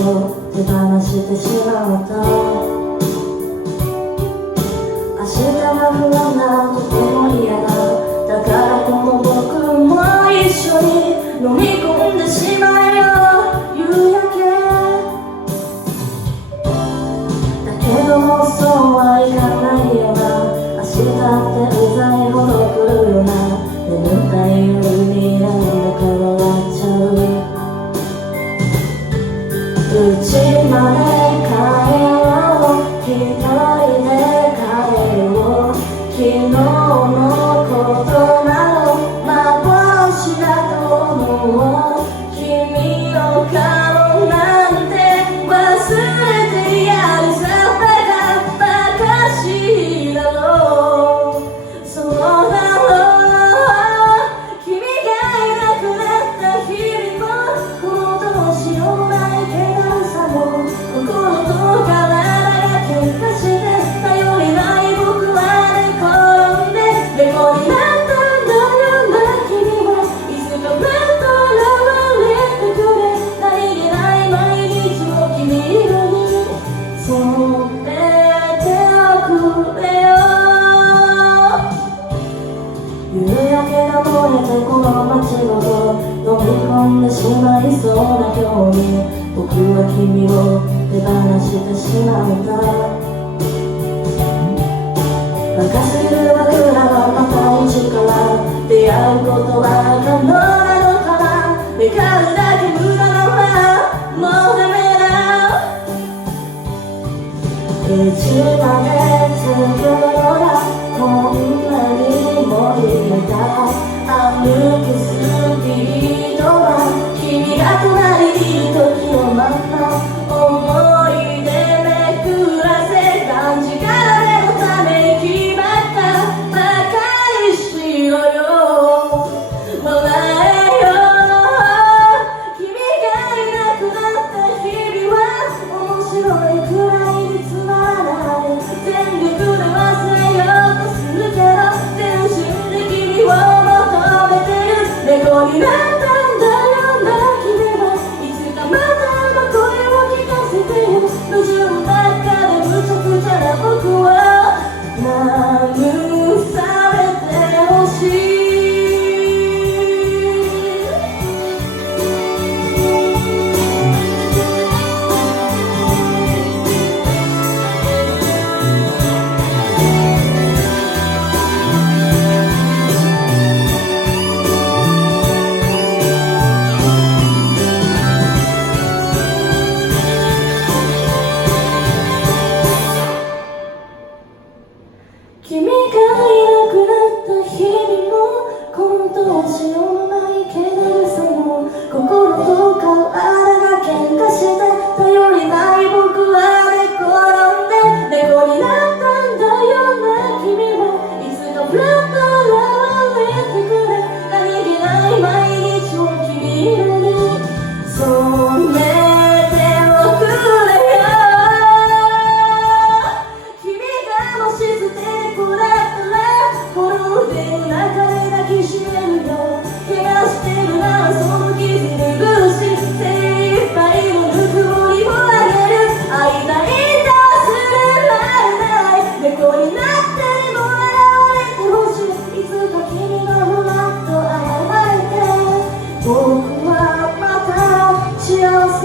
を手放してしまった。明日が不安だ、とても嫌だ。だからこの僕も一緒に飲み込んでしまえよ夕焼け。だけどもそうはいかないよな。明日ってうざいほど来るよな。眠たい夜になんだか笑っちゃう。家まで帰ろう、一人で帰ろう。昨日のことなど幻だと思う。君の顔なんて忘れてやるさ。バカしいだろう。そうだろう。君がいなくなった日々もこのどうしようもないけど心と体が喧嘩して頼りない僕は寝転んで猫になったんだよな。君はいつかまた現れてくれ。何気ない毎日を君色に染めておくれよ。夕焼けが燃えてこの街ごと飲み込んでしまいそうな今日に僕は君を手放してしまった。若すぎる僕らはまた一から出会うことは可能なのかな。願うだけ無駄ならもうダメだ。いつまで続くのだこんなにも入れた歩くスピードは君が隣にいる時のまま。思い出めくらせがんじがらめのために決まった馬鹿にしろよ笑えよ。君がいなくなった日々は面白いくらいにつまらない。全力で忘れようとするけど全身で君を求めてる。猫になったんだよな。君はいつかまた声を聞かせてよ。路地の中でむちゃくちゃな僕は慰めてほしい。君がいなくなった日々もこのどうしようもない気だるさも心と体が喧嘩して頼りない僕は寝転んで猫になったんだよな。君はいつかふらっと現れてくれ。何気ない毎日を君色に染めておくれよ。君がもし捨て猫だったらこの腕の中で抱きしめるよ。怪我してるならその傷拭うし精一杯のぬくもりをあげる。会いたいんだ忘れられない。猫になっても笑われてほしい。いつか君がふらっと現れて僕はまた幸せ